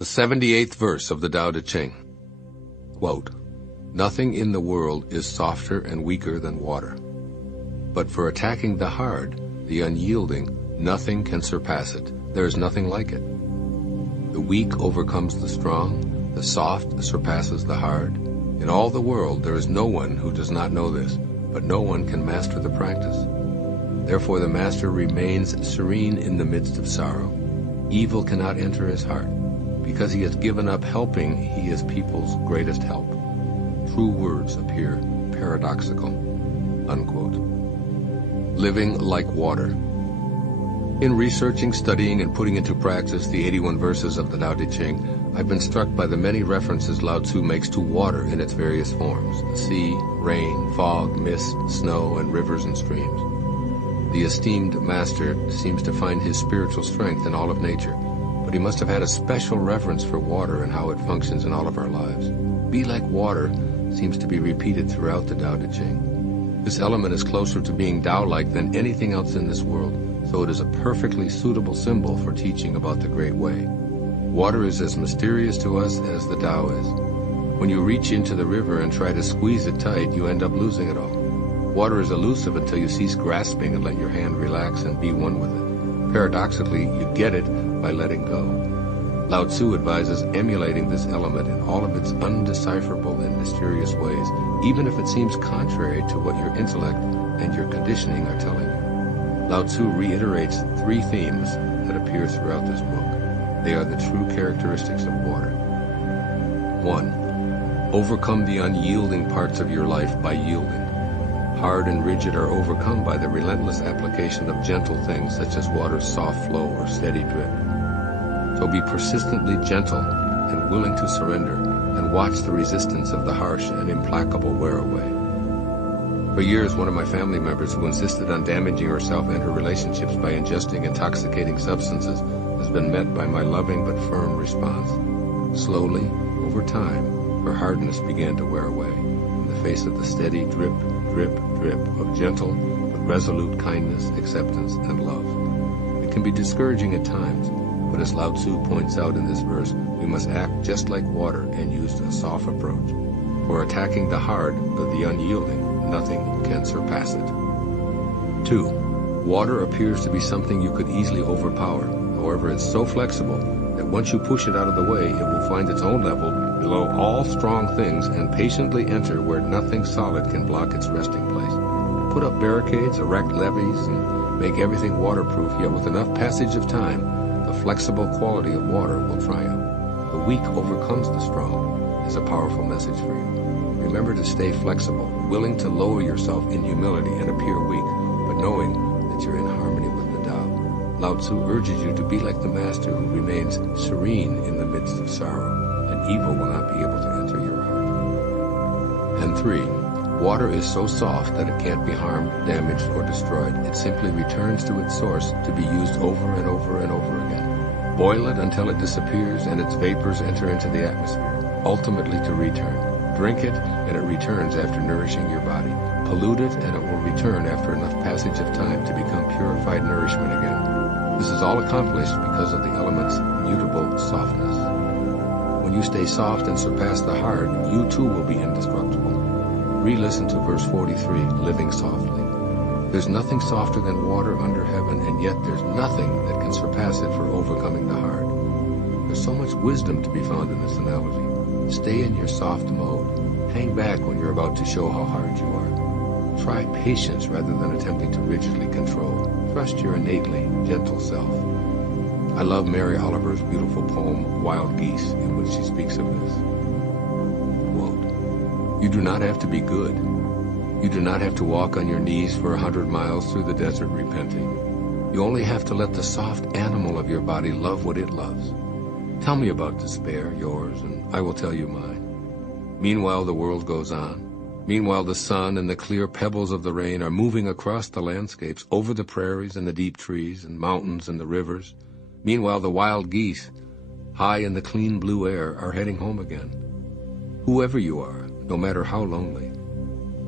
The 78th verse of the Tao Te Ching. Quote, "Nothing in the world is softer and weaker than water. But for attacking the hard, the unyielding, nothing can surpass it. There is nothing like it. The weak overcomes the strong, the soft surpasses the hard. In all the world there is no one who does not know this, but no one can master the practice. Therefore the master remains serene in the midst of sorrow. Evil cannot enter his heart. Because he has given up helping, he is people's greatest help. True words appear paradoxical." Unquote. Living like water. In researching, studying, and putting into practice the 81 verses of the Tao Te Ching, I've been struck by the many references Lao Tzu makes to water in its various forms: the sea, rain, fog, mist, snow, and rivers and streams. The esteemed master seems to find his spiritual strength in all of nature, but he must have had a special reverence for water and how it functions in all of our lives. Be like water seems to be repeated throughout the Tao Te Ching. This element is closer to being Tao-like than anything else in this world, so it is a perfectly suitable symbol for teaching about the Great Way. Water is as mysterious to us as the Tao is. When you reach into the river and try to squeeze it tight, you end up losing it all. Water is elusive until you cease grasping and let your hand relax and be one with it. Paradoxically, you get it by letting go. Lao Tzu advises emulating this element in all of its undecipherable and mysterious ways, even if it seems contrary to what your intellect and your conditioning are telling you. Lao Tzu reiterates 3 themes that appear throughout this book. They are the true characteristics of water. 1. Overcome the unyielding parts of your life by yielding. Hard and rigid are overcome by the relentless application of gentle things such as water's soft flow or steady drip. So be persistently gentle and willing to surrender, and watch the resistance of the harsh and implacable wear away. For years, one of my family members who insisted on damaging herself and her relationships by ingesting intoxicating substances has been met by my loving but firm response. Slowly, over time, her hardness began to wear away in the face of the steady drip, drip, drip of gentle but resolute kindness, acceptance, and love. It can be discouraging at times, but as Lao Tzu points out in this verse, we must act just like water and use a soft approach. For attacking the hard, but the unyielding, nothing can surpass it. 2. Water appears to be something you could easily overpower. However, it's so flexible that once you push it out of the way, it will find its own level below all strong things and patiently enter where nothing solid can block its resting place. Put up barricades, erect levees, and make everything waterproof, yet with enough passage of time, the flexible quality of water will triumph. The weak overcomes the strong is a powerful message for you. Remember to stay flexible, willing to lower yourself in humility and appear weak, but knowing that you're in harmony with the Tao. Lao Tzu urges you to be like the master who remains serene in the midst of sorrow, and evil will not be able to enter your heart. And 3. Water is so soft that it can't be harmed, damaged, or destroyed. It simply returns to its source to be used over and over and over again. Boil it until it disappears and its vapors enter into the atmosphere, ultimately to return. Drink it and it returns after nourishing your body. Pollute it and it will return after enough passage of time to become purified nourishment again. This is all accomplished because of the element's mutable softness. When you stay soft and surpass the hard, you too will be indestructible. Re-listen to verse 43, living softly. There's nothing softer than water under heaven, and yet there's nothing that can surpass it for overcoming the hard. There's so much wisdom to be found in this analogy. Stay in your soft mode. Hang back when you're about to show how hard you are. Try patience rather than attempting to rigidly control. Trust your innately gentle self. I love Mary Oliver's beautiful poem, Wild Geese, in which she speaks of this. Quote, "You do not have to be good. You do not have to walk on your knees for 100 miles through the desert repenting. You only have to let the soft animal of your body love what it loves. Tell me about despair, yours, and I will tell you mine. Meanwhile, the world goes on. Meanwhile, the sun and the clear pebbles of the rain are moving across the landscapes, over the prairies and the deep trees and mountains and the rivers. Meanwhile, the wild geese, high in the clean blue air, are heading home again. Whoever you are, no matter how lonely,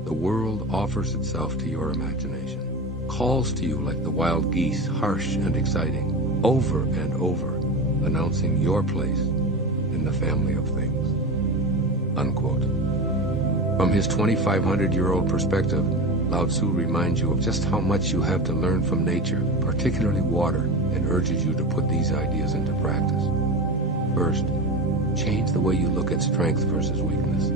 the world offers itself to your imagination, calls to you like the wild geese, harsh and exciting, over and over, announcing your place in the family of things." Unquote. From his 2,500-year-old perspective, Lao Tzu reminds you of just how much you have to learn from nature, particularly water, and urges you to put these ideas into practice. First, change the way you look at strength versus weakness.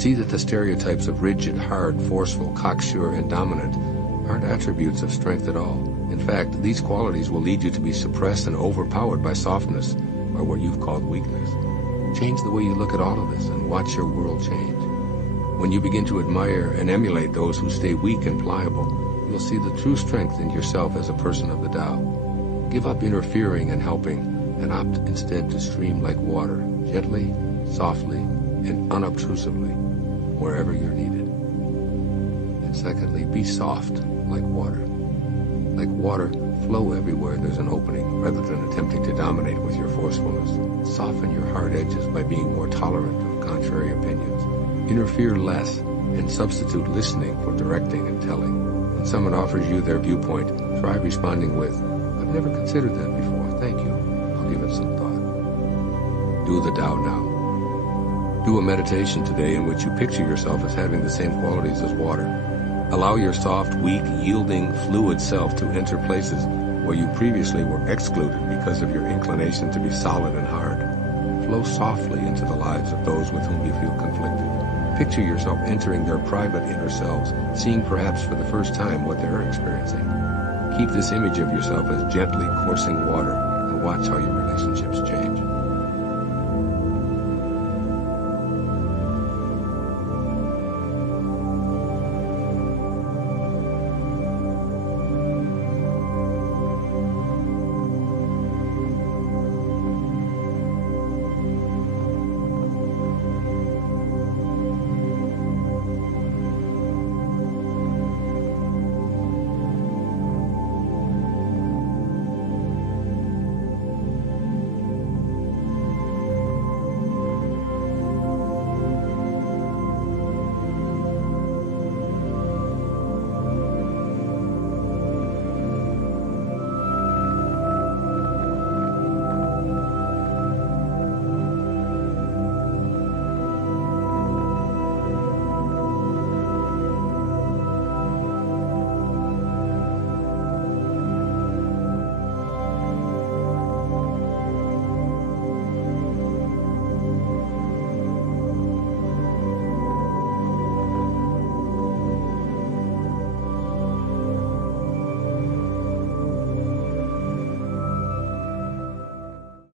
See that the stereotypes of rigid, hard, forceful, cocksure, and dominant aren't attributes of strength at all. In fact, these qualities will lead you to be suppressed and overpowered by softness, or what you've called weakness. Change the way you look at all of this and watch your world change. When you begin to admire and emulate those who stay weak and pliable, you'll see the true strength in yourself as a person of the Tao. Give up interfering and helping, and opt instead to stream like water, gently, softly, and unobtrusively, wherever you're needed. And secondly, be soft like water. Like water, flow everywhere there's an opening, rather than attempting to dominate with your forcefulness. Soften your hard edges by being more tolerant of contrary opinions. Interfere less, and substitute listening for directing and telling. When someone offers you their viewpoint, try responding with, "I've never considered that before, thank you. I'll give it some thought." Do the Tao now. Do a meditation today in which you picture yourself as having the same qualities as water. Allow your soft, weak, yielding, fluid self to enter places where you previously were excluded because of your inclination to be solid and hard. Flow softly into the lives of those with whom you feel conflicted. Picture yourself entering their private inner selves, seeing perhaps for the first time what they're experiencing. Keep this image of yourself as gently coursing water and watch how your relationships change.